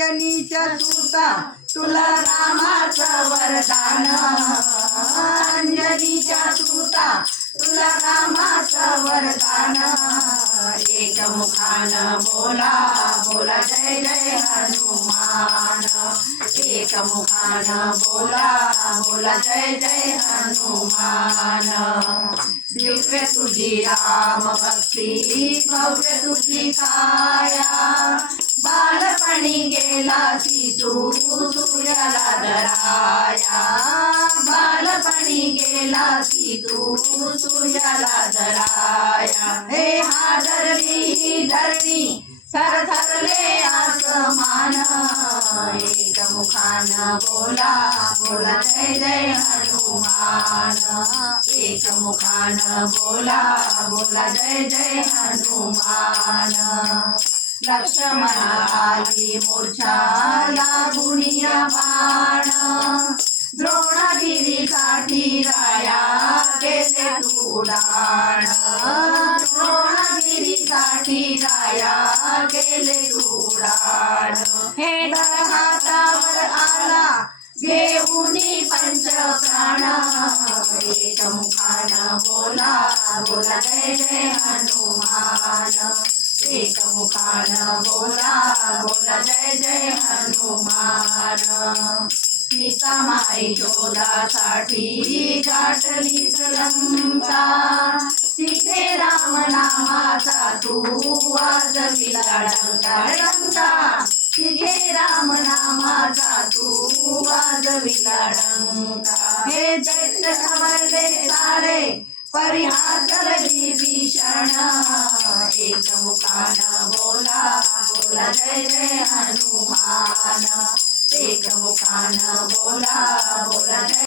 अंजनीच्या सुता तुला रामाचं वरदान, अंजनीच्या सुता तुला रामाचं वरदान, एक मुखान बोला बोला जय जय हनुमान, एक मुखान बोला बोला जय जय हनुमान। दिव्य तुझी राम भक्ती भव्य तुझी काया, बालपणी गेलासी तू सूर्याला धराया, बालपणी गेलासी तू सूर्याला धराया। हे हादरली धरणी थरथरले आसमान, एक मुखान बोला बोला जय जय हनुमान, एक मुखान बोला बोला जय जय हनुमान। लक्ष्मणाची मूर्छा लागुनिया बाण, द्रोणगिरीसाठी राया गेले तू उडाण, द्रोणगिरीसाठी राया गेले तू उडाण। हे हातावर आला घेऊनी पंचप्राण, एक मुखान बोला बोला जय जय हनुमान, एक मुखान बोला बोला जय जय हनुमान। सीता माई शोधासाठी गाठली लंका, तिथे राम नामाचा तू वाजविला डंका, तिथे राम नामाचा तू वाजविला डंका। हे दैत्य घाबरले सारे परिहासली भीषण, एक मुखान बोला बोला जय जय हनुमान, एक मुखान बोला बोला जय